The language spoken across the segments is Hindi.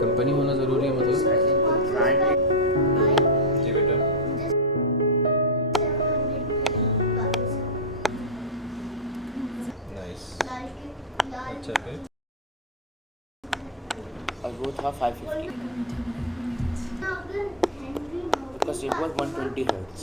कंपनी होना ज़रूरी है मतलब? जी बेटा। नाइस। अच्छा है। और वो था 550 because it was 120 hertz.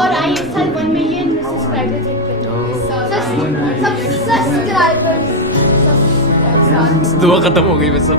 और आई इस साल 1 मिलियन सब्सक्राइबर्स सब्सक्राइबर्स दुआ खत्म हो गई बस सब।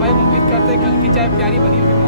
भाई उम्मीद करते हैं कल की चाय प्यारी बनी होगी।